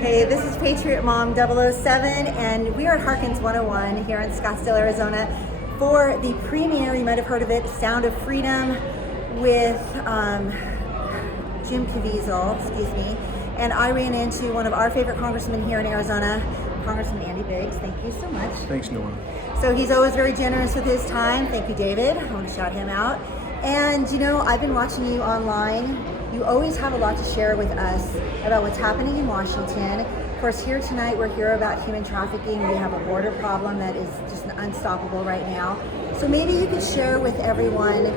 Hey, this is Patriot Mom 007, and we are at Harkins 101 here in Scottsdale, Arizona for the premiere, you might have heard of it, Sound of Freedom with Jim Caviezel, and I ran into one of our favorite congressmen here in Arizona, Congressman Andy Biggs. Thank you so much. Thanks, Nora. So he's always very generous with his time. Thank you, David. I want to shout him out. And you know, I've been watching you online. You always have a lot to share with us about what's happening in Washington. Of course, here tonight we're here about human trafficking. We have a border problem that is just unstoppable right now. So maybe you could share with everyone,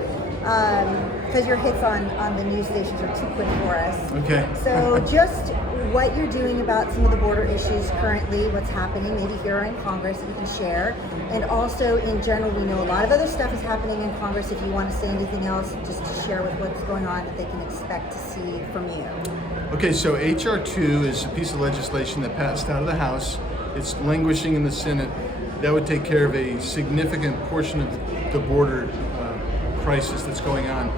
because your hits on the news stations are too quick for us. Okay. So just what you're doing about some of the border issues currently, what's happening, maybe here in Congress that you can share. And also in general, we know a lot of other stuff is happening in Congress. If you want to say anything else, just to share with what's going on that they can expect to see from you. Okay, so H.R. 2 is a piece of legislation that passed out of the House. It's languishing in the Senate. That would take care of a significant portion of the border crisis that's going on.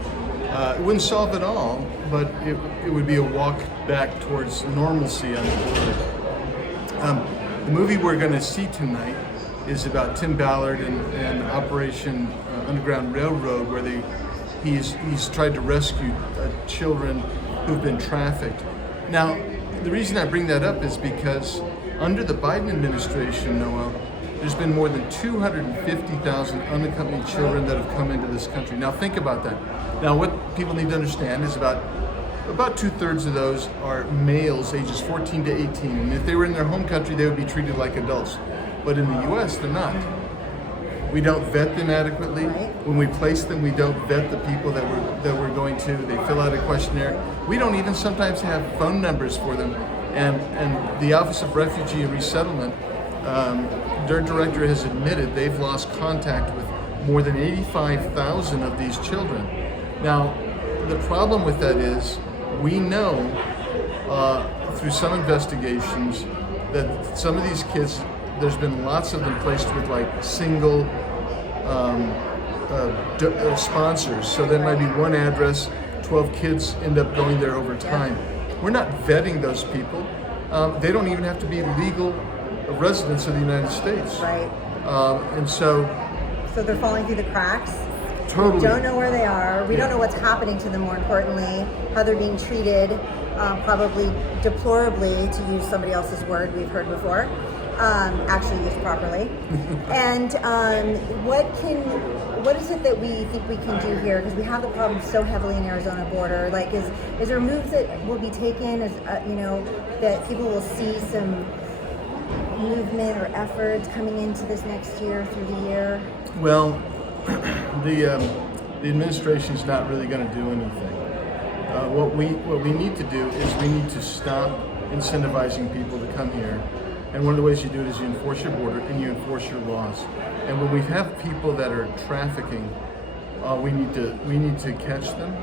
It wouldn't solve it all, but it would be a walk back towards normalcy on the border. The movie we're going to see tonight is about Tim Ballard and Operation Underground Railroad, where he's tried to rescue children who've been trafficked. Now, the reason I bring that up is because under the Biden administration, Noah, there's been more than 250,000 unaccompanied children that have come into this country. Now think about that. Now what people need to understand is about 2/3 of those are males ages 14 to 18. And if they were in their home country, they would be treated like adults. But in the US, they're not. We don't vet them adequately. When we place them, we don't vet the people that we're going to. They fill out a questionnaire. We don't even sometimes have phone numbers for them. And the Office of Refugee and Resettlement, their director has admitted they've lost contact with more than 85,000 of these children. Now, the problem with that is we know through some investigations that some of these kids, there's been lots of them placed with like single sponsors. So there might be one address, 12 kids end up going there over time. We're not vetting those people. They don't even have to be legal residents of the United States. Right. And so they're falling through the cracks. Totally. We don't know where they are. We don't know what's happening to them, more importantly, how they're being treated, probably deplorably, to use somebody else's word we've heard before, actually used properly. And what is it that we think we can do here? Because we have the problem so heavily in Arizona border. Like, is there moves that will be taken, that people will see some movement or efforts coming into this next year, through the year? Well, the administration is not really going to do anything. What we need to do is we need to stop incentivizing people to come here. And one of the ways you do it is you enforce your border and you enforce your laws. And when we have people that are trafficking, we need to catch them,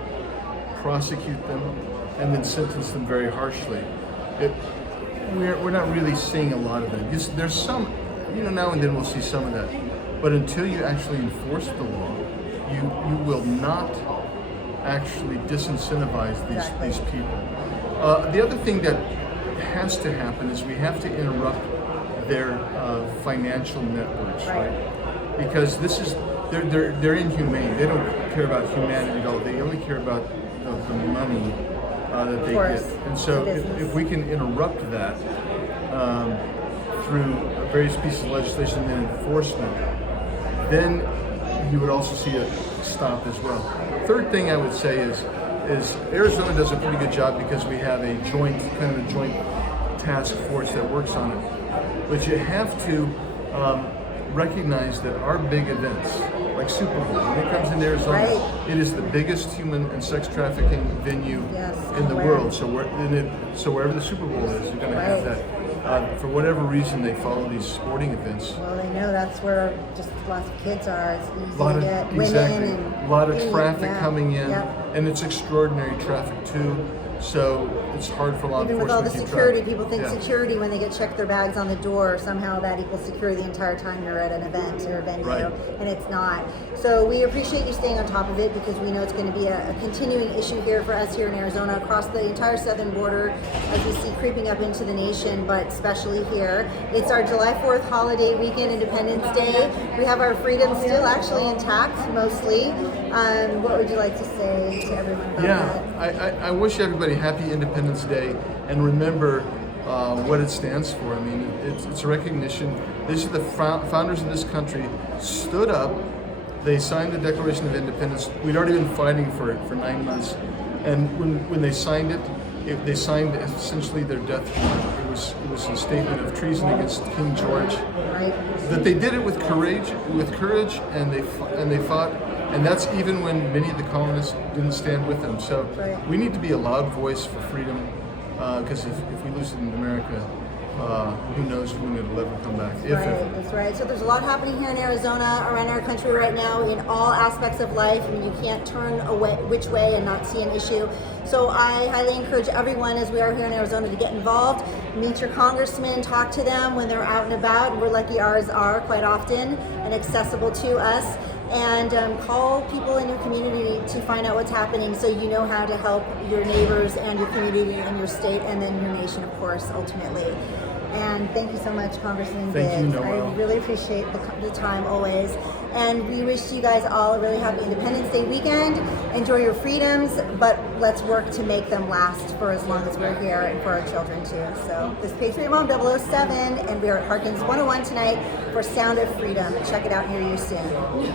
prosecute them, and then sentence them very harshly. We're not really seeing a lot of that. There's some, now and then we'll see some of that. But until you actually enforce the law, you will not actually disincentivize these people. The other thing that has to happen is we have to interrupt their financial networks, right? Because they're inhumane. They don't care about humanity at all. They only care about the money that they get. And so if we can interrupt that through various pieces of legislation and enforcement, then you would also see a stop as well. Third thing I would say is Arizona does a pretty good job because we have a joint task force that works on it. But you have to recognize that our big events, like Super Bowl, when it comes in Arizona, it is the biggest human and sex trafficking venue in the world. So wherever the Super Bowl is, you're going to have that. For whatever reason, they follow these sporting events. Well, they know that's where just lots of kids are. It's easy to get women and a lot of traffic coming in, and it's extraordinary traffic too. So it's hard for law Even with enforcement all the to keep security, track. people think Yeah. security when they get checked their bags on the door, somehow that equals security the entire time you're at an event or a venue, Right. and it's not. So we appreciate you staying on top of it because we know it's going to be a continuing issue here for us here in Arizona, across the entire southern border, as we see creeping up into the nation, but especially here. It's our July 4th holiday weekend, Independence Day. We have our freedoms still actually intact, mostly. What would you like to say to everyone about that? I wish everybody happy Independence Day, and remember what it stands for. I mean, it's a recognition. These are the founders of this country stood up. They signed the Declaration of Independence. We'd already been fighting for it for 9 months, and when they signed it, they signed essentially their death warrant. It was a statement of treason against King George. Right. That they did it with courage, and they fought. And that's even when many of the colonists didn't stand with them. So Right. we need to be a loud voice for freedom, because if we lose it in America, who knows when it'll ever come back, if Right, ever. that's right. So there's a lot happening here in Arizona, around our country right now, in all aspects of life. I mean, you can't turn away which way and not see an issue. So I highly encourage everyone, as we are here in Arizona, to get involved, meet your congressmen, talk to them when they're out and about. We're lucky ours are quite often and accessible to us. And call people in your community to find out what's happening, so you know how to help your neighbors and your community and your state and then your nation, of course, ultimately. And thank you so much, Congressman Biggs. Thank you, Noel. I really appreciate the time always. And we wish you guys all a really happy Independence Day weekend. Enjoy your freedoms, but let's work to make them last for as long as we're here and for our children too. So this is Patriot Mom 007, and we are at Harkins 101 tonight for Sound of Freedom. Check it out, and hear you soon.